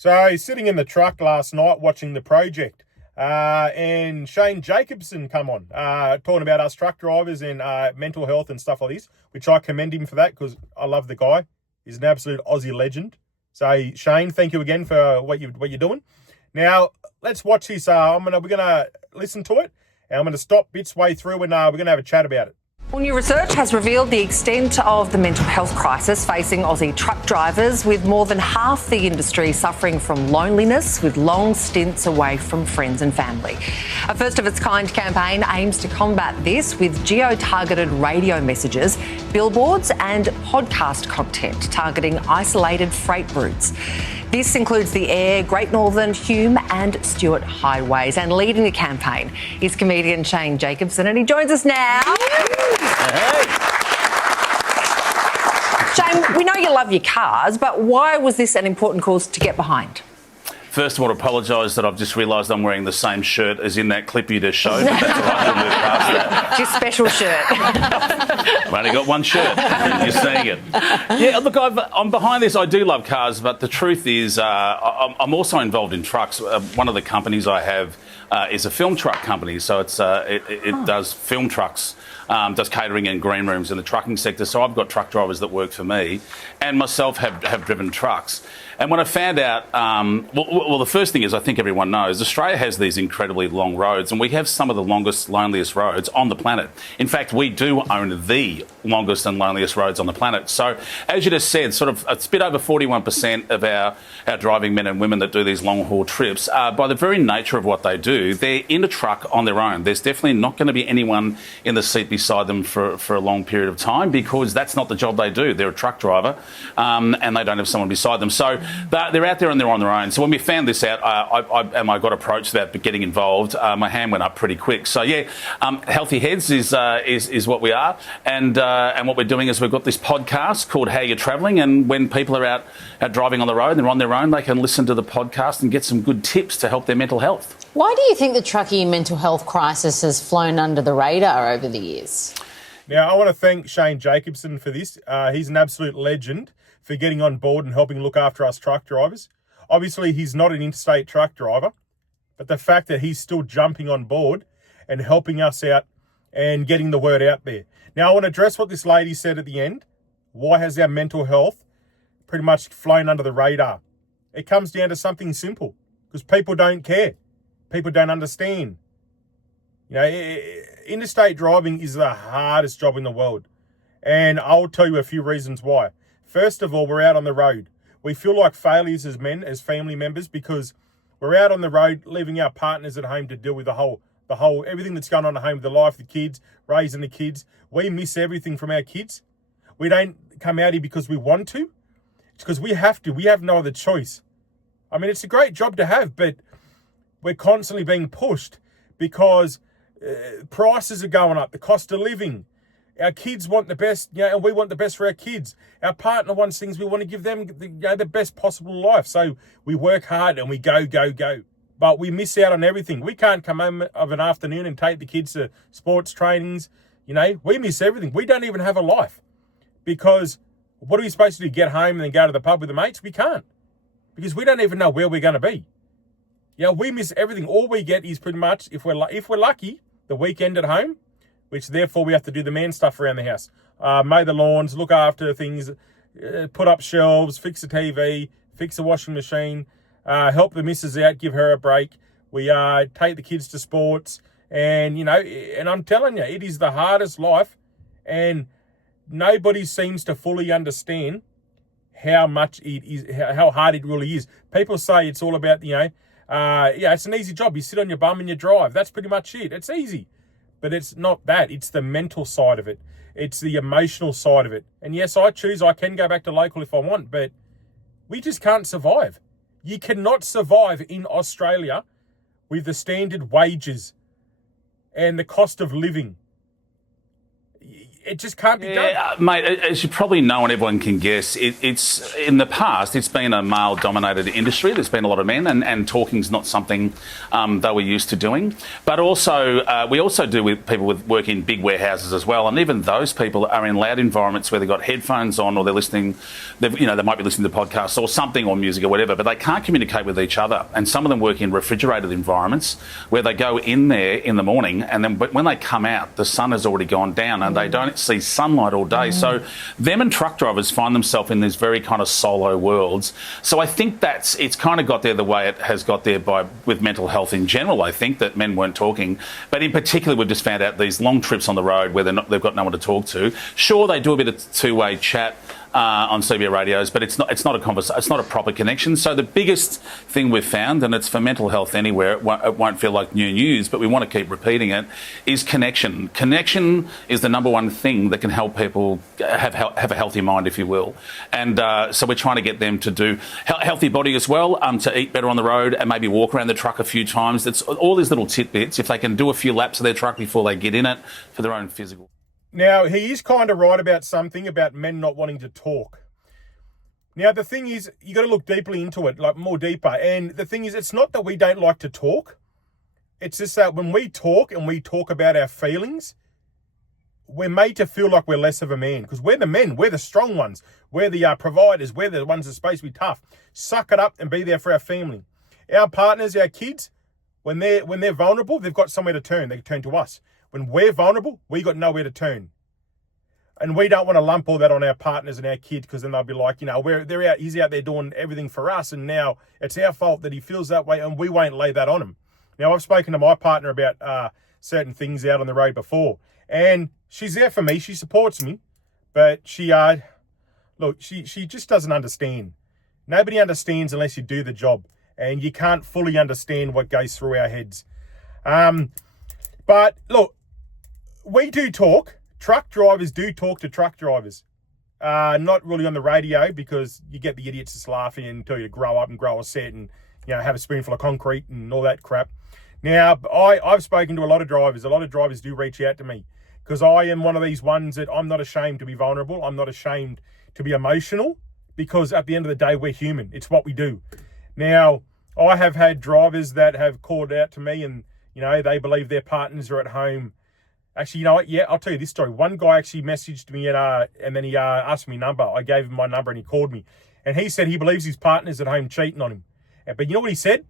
So sitting in the truck last night watching the project, and Shane Jacobson come on, talking about us truck drivers and mental health and stuff like this, which I commend him for that because I love the guy. He's an absolute Aussie legend. So Shane, thank you again for what you're doing. Now let's watch this. We're gonna listen to it, and I'm gonna stop bits way through, and we're gonna have a chat about it. Well, new research has revealed the extent of the mental health crisis facing Aussie truck drivers, with more than half the industry suffering from loneliness, with long stints away from friends and family. A first-of-its-kind campaign aims to combat this with geo-targeted radio messages, billboards and podcast content targeting isolated freight routes. This includes the Eyre, Great Northern, Hume and Stewart highways. And leading the campaign is comedian Shane Jacobson, and he joins us now. Hey. Shane, we know you love your cars, but why was this an important cause to get behind? First of all, apologise that I've just realised I'm wearing the same shirt as in that clip you just showed. But that's all right, we'll move past that. Your special shirt. I've only got one shirt. You're seeing it. Yeah, look, I'm behind this. I do love cars, but the truth is I'm also involved in trucks. One of the companies I have is a film truck company, so it does film trucks, does catering and green rooms in the trucking sector. So I've got truck drivers that work for me, and myself have driven trucks. And when I found out, well, the first thing is, I think everyone knows, Australia has these incredibly long roads, and we have some of the longest, loneliest roads on the planet. In fact, we do own the longest and loneliest roads on the planet. So, as you just said, sort of it's a bit over 41% of our driving men and women that do these long-haul trips, by the very nature of what they do, they're in a truck on their own. There's definitely not going to be anyone in the seat beside them for a long period of time, because that's not the job they do. They're a truck driver, and they don't have someone beside them. So they're out there and they're on their own. So when we found this out, I got approached about getting involved. My hand went up pretty quick. So yeah, Healthy Heads is what we are, and what we're doing is we've got this podcast called How You're Travelling, and when people are out driving on the road and they're on their own, they can listen to the podcast and get some good tips to help their mental health. Why do you think the trucking mental health crisis has flown under the radar over the years? Now, I want to thank Shane Jacobson for this. He's an absolute legend for getting on board and helping look after us truck drivers. Obviously, he's not an interstate truck driver, but the fact that he's still jumping on board and helping us out and getting the word out there. Now, I want to address what this lady said at the end. Why has our mental health pretty much flown under the radar? It comes down to something simple, because people don't care. People don't understand. You know, interstate driving is the hardest job in the world. And I'll tell you a few reasons why. First of all, we're out on the road. We feel like failures as men, as family members, because we're out on the road, leaving our partners at home to deal with the whole everything that's going on at home, the life, the kids, raising the kids. We miss everything from our kids. We don't come out here because we want to. It's because we have to. We have no other choice. I mean, it's a great job to have, but we're constantly being pushed because prices are going up, the cost of living. Our kids want the best, and we want the best for our kids. Our partner wants things, we want to give them the best possible life. So we work hard and we go. But we miss out on everything. We can't come home of an afternoon and take the kids to sports trainings. We miss everything. We don't even have a life. Because what are we supposed to do? Get home and then go to the pub with the mates? We can't. Because we don't even know where we're going to be. We miss everything. All we get is pretty much, if we're lucky, the weekend at home, which therefore we have to do the man stuff around the house. Mow the lawns, look after things, put up shelves, fix the TV, fix the washing machine, help the missus out, give her a break. We take the kids to sports, and and I'm telling you, it is the hardest life, and nobody seems to fully understand how much it is, how hard it really is. People say it's all about, it's an easy job. You sit on your bum and you drive. That's pretty much it. It's easy. But it's not that. It's the mental side of it. It's the emotional side of it. And yes, I can go back to local if I want, but we just can't survive. You cannot survive in Australia with the standard wages and the cost of living. it just can't be done. Yeah, mate, as you probably know and everyone can guess, it's in the past, it's been a male-dominated industry. There's been a lot of men, and talking's not something they were used to doing. But also, we also do with people with work in big warehouses as well, and even those people are in loud environments where they've got headphones on, or they're listening, they might be listening to podcasts or something, or music or whatever, but they can't communicate with each other. And some of them work in refrigerated environments where they go in there in the morning, and then when they come out, the sun has already gone down, and they don't see sunlight all day. So them and truck drivers find themselves in these very kind of solo worlds. So I think it's kind of got there the way it has got there with mental health in general. I think that men weren't talking, but in particular, we've just found out these long trips on the road where they've got no one to talk to. Sure, they do a bit of two-way chat on CB radios, but it's not a proper connection. So the biggest thing we've found, and it's for mental health anywhere, it won't feel like new news, but we want to keep repeating it, is connection. Connection is the number one thing that can help people have a healthy mind, if you will. And so we're trying to get them to do healthy body as well, to eat better on the road and maybe walk around the truck a few times. It's all these little tidbits. If they can do a few laps of their truck before they get in it for their own physical. Now, he is kind of right about something about men not wanting to talk. Now, the thing is, you got to look deeply into it, like more deeper. And the thing is, it's not that we don't like to talk. It's just that when we talk and we talk about our feelings, we're made to feel like we're less of a man. Because we're the men. We're the strong ones. We're the providers. We're the ones that are supposed to be tough. Suck it up and be there for our family. Our partners, our kids, when they're vulnerable, they've got somewhere to turn. They can turn to us. When we're vulnerable, we got nowhere to turn. And we don't want to lump all that on our partners and our kids, because then they'll be like, he's out there doing everything for us, and now it's our fault that he feels that way, and we won't lay that on him. Now, I've spoken to my partner about certain things out on the road before, and she's there for me. She supports me, but she just doesn't understand. Nobody understands unless you do the job, and you can't fully understand what goes through our heads. But look, we do talk. Truck drivers do talk to truck drivers. Not really on the radio, because you get the idiots just laughing and tell you to grow up and grow a set and have a spoonful of concrete and all that crap. Now, I've spoken to a lot of drivers. A lot of drivers do reach out to me, because I am one of these ones that I'm not ashamed to be vulnerable. I'm not ashamed to be emotional, because at the end of the day, we're human. It's what we do. Now, I have had drivers that have called out to me, and they believe their partners are at home. Actually, you know what? Yeah, I'll tell you this story. One guy actually messaged me and then he asked me number. I gave him my number and he called me. And he said he believes his partner's at home cheating on him. But you know what he said?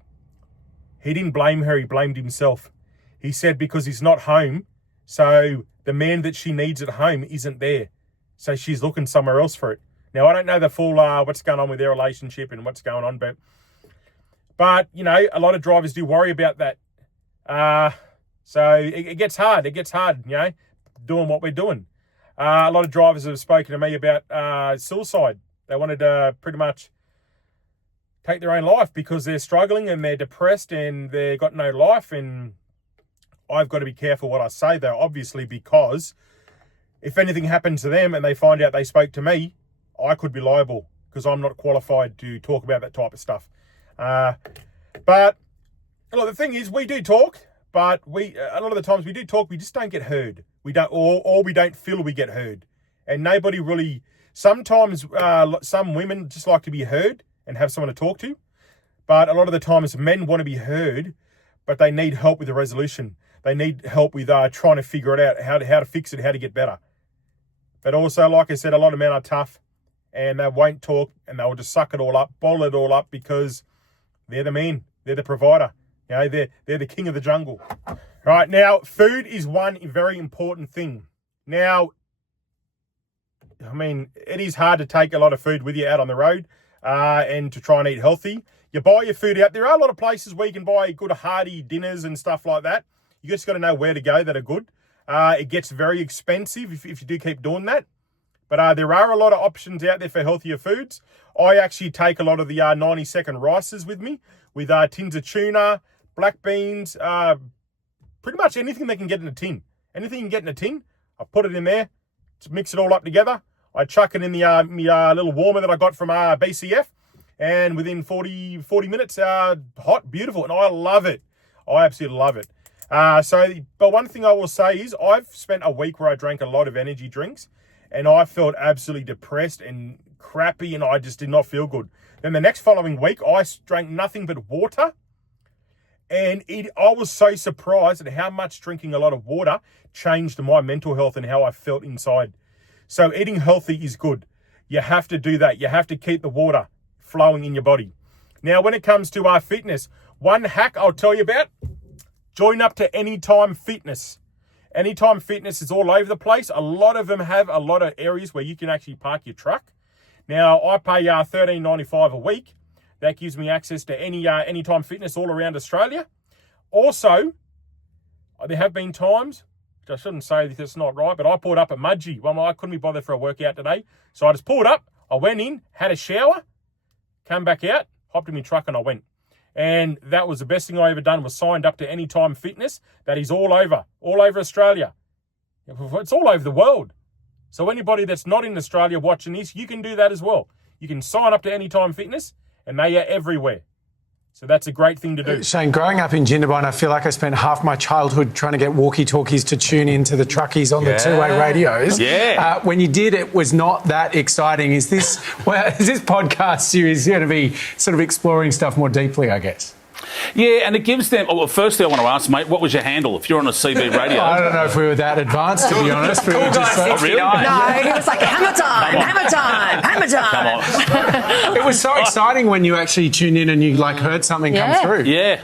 He didn't blame her. He blamed himself. He said because he's not home, so the man that she needs at home isn't there. So she's looking somewhere else for it. Now, I don't know the full what's going on with their relationship and what's going on, but a lot of drivers do worry about that. So it gets hard. It gets hard, doing what we're doing. A lot of drivers have spoken to me about suicide. They wanted to pretty much take their own life because they're struggling and they're depressed and they've got no life. And I've got to be careful what I say, though, obviously, because if anything happened to them and they find out they spoke to me, I could be liable, because I'm not qualified to talk about that type of stuff. But look, the thing is, we do talk. But a lot of the times we do talk, we just don't get heard. We don't, or we don't feel we get heard. And nobody really, sometimes some women just like to be heard and have someone to talk to. But a lot of the times men want to be heard, but they need help with the resolution. They need help with trying to figure it out, how to fix it, how to get better. But also, like I said, a lot of men are tough and they won't talk, and they'll just suck it all up, bottle it all up, because they're the man, they're the provider. They're the king of the jungle. Right, now, food is one very important thing. Now, it is hard to take a lot of food with you out on the road and to try and eat healthy. You buy your food out. There are a lot of places where you can buy good hearty dinners and stuff like that. You just got to know where to go that are good. It gets very expensive if you do keep doing that. But there are a lot of options out there for healthier foods. I actually take a lot of the 90-second rices with me, with tins of tuna, black beans, pretty much anything they can get in a tin. Anything you can get in a tin, I put it in there, mix it all up together. I chuck it in the little warmer that I got from BCF, and within 40 minutes, hot, beautiful, and I love it. I absolutely love it. But one thing I will say is I've spent a week where I drank a lot of energy drinks and I felt absolutely depressed and crappy and I just did not feel good. Then the next following week, I drank nothing but water. And I was so surprised at how much drinking a lot of water changed my mental health and how I felt inside. So eating healthy is good. You have to do that. You have to keep the water flowing in your body. Now, when it comes to our fitness, one hack I'll tell you about, join up to Anytime Fitness. Anytime Fitness is all over the place. A lot of them have a lot of areas where you can actually park your truck. Now, I pay $13.95 a week. That gives me access to Anytime Fitness all around Australia. Also, there have been times, which I shouldn't say this is not right, but I pulled up at Mudgee. Well, I couldn't be bothered for a workout today. So I just pulled up, I went in, had a shower, came back out, hopped in my truck and I went. And that was the best thing I ever done, was signed up to Anytime Fitness. That is all over Australia. It's all over the world. So anybody that's not in Australia watching this, you can do that as well. You can sign up to Anytime Fitness and they are everywhere. So that's a great thing to do. Shane, growing up in Jindabyne, I feel like I spent half my childhood trying to get walkie-talkies to tune into the truckies on the two-way radios. Yeah. When you did, it was not that exciting. Is this podcast series going to be sort of exploring stuff more deeply, I guess? Yeah, and it gives them... Well, firstly, I want to ask, mate, what was your handle if you're on a CB radio? I don't know if we were that advanced, to be honest. We were just No, he was like, hammer time, hammer time, hammer time. Come on. It was so exciting when you actually tuned in and you heard something come through. Yeah.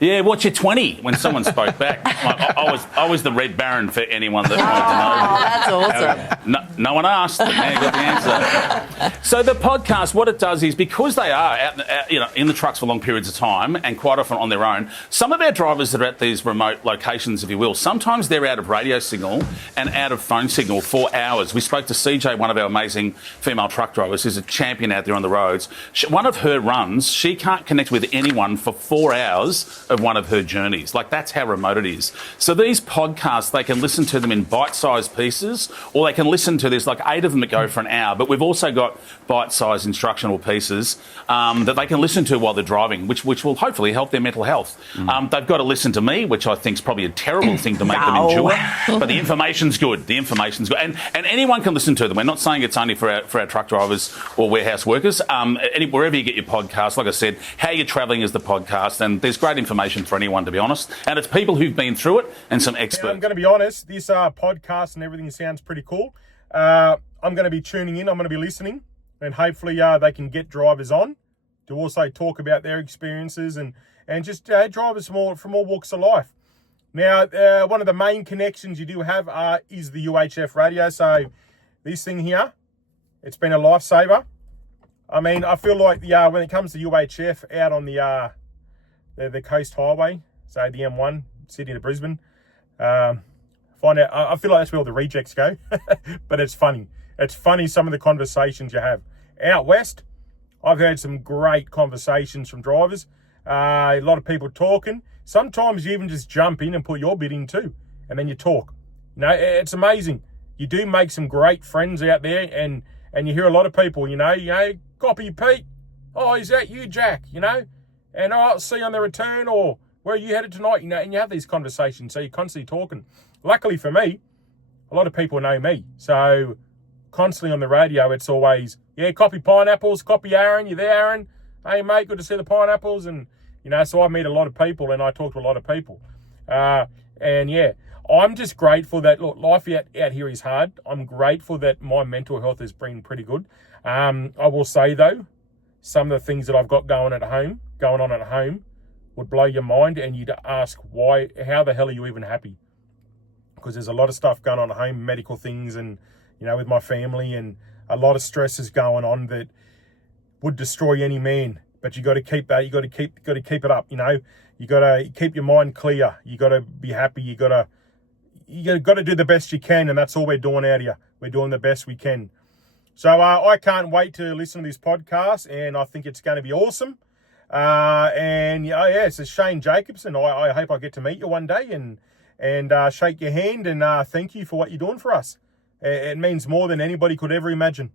Yeah, what's your 20 when someone spoke back? I was the Red Baron for anyone that wanted Oh, that's awesome. No one asked, but now you got the answer. So the podcast, what it does is, because they are out, in the trucks for long periods of time and quite often on their own, some of our drivers that are at these remote locations, if you will, sometimes they're out of radio signal and out of phone signal for hours. We spoke to CJ, one of our amazing female truck drivers, who's a champion out there on the roads. One of her runs, she can't connect with anyone for 4 hours of one of her journeys. That's how remote it is. So these podcasts, they can listen to them in bite-sized pieces, or they can listen to, there's 8 of them that go for an hour, but we've also got bite-sized instructional pieces that they can listen to while they're driving, which will hopefully help their mental health. They've got to listen to me, which I think is probably a terrible thing to make them endure, but the information's good. The information's good. And anyone can listen to them. We're not saying it's only for our truck drivers or warehouse workers. Wherever you get your podcast, like I said, How You're Travelling is the podcast, and there's great information for anyone, to be honest. And it's people who've been through it and some experts. Yeah, I'm going to be honest, this podcast and everything sounds pretty cool. I'm going to be tuning in, I'm going to be listening, and hopefully they can get drivers on to also talk about their experiences and just drivers from all walks of life. Now, one of the main connections you do have is the UHF radio. So this thing here, it's been a lifesaver. I mean, I feel like when it comes to UHF out on the Coast Highway, so the M1, Sydney to Brisbane, I feel like that's where all the rejects go. But it's funny. It's funny, some of the conversations you have. Out west, I've heard some great conversations from drivers. A lot of people talking. Sometimes you even just jump in and put your bit in too, and then you talk. It's amazing. You do make some great friends out there, and you hear a lot of people, copy Pete. Oh, is that you, Jack? And I'll see you on the return, or where are you headed tonight? And you have these conversations, so you're constantly talking. Luckily for me, a lot of people know me, so constantly on the radio, it's always, copy pineapples, copy Aaron, you there, Aaron? Hey, mate, good to see the pineapples. And, so I meet a lot of people and I talk to a lot of people. I'm just grateful that, look, life out here is hard. I'm grateful that my mental health has been pretty good. I will say, though, some of the things that I've got going on at home would blow your mind, and you'd ask how the hell are you even happy? Because there's a lot of stuff going on at home, medical things, and with my family, and a lot of stresses going on that would destroy any man. But you got to keep that. You got to keep it up. You got to keep your mind clear. You got to be happy. You got to do the best you can, and that's all we're doing out here. We're doing the best we can. So I can't wait to listen to this podcast, and I think it's going to be awesome. It's Shane Jacobson. I hope I get to meet you one day and shake your hand and thank you for what you're doing for us. It means more than anybody could ever imagine.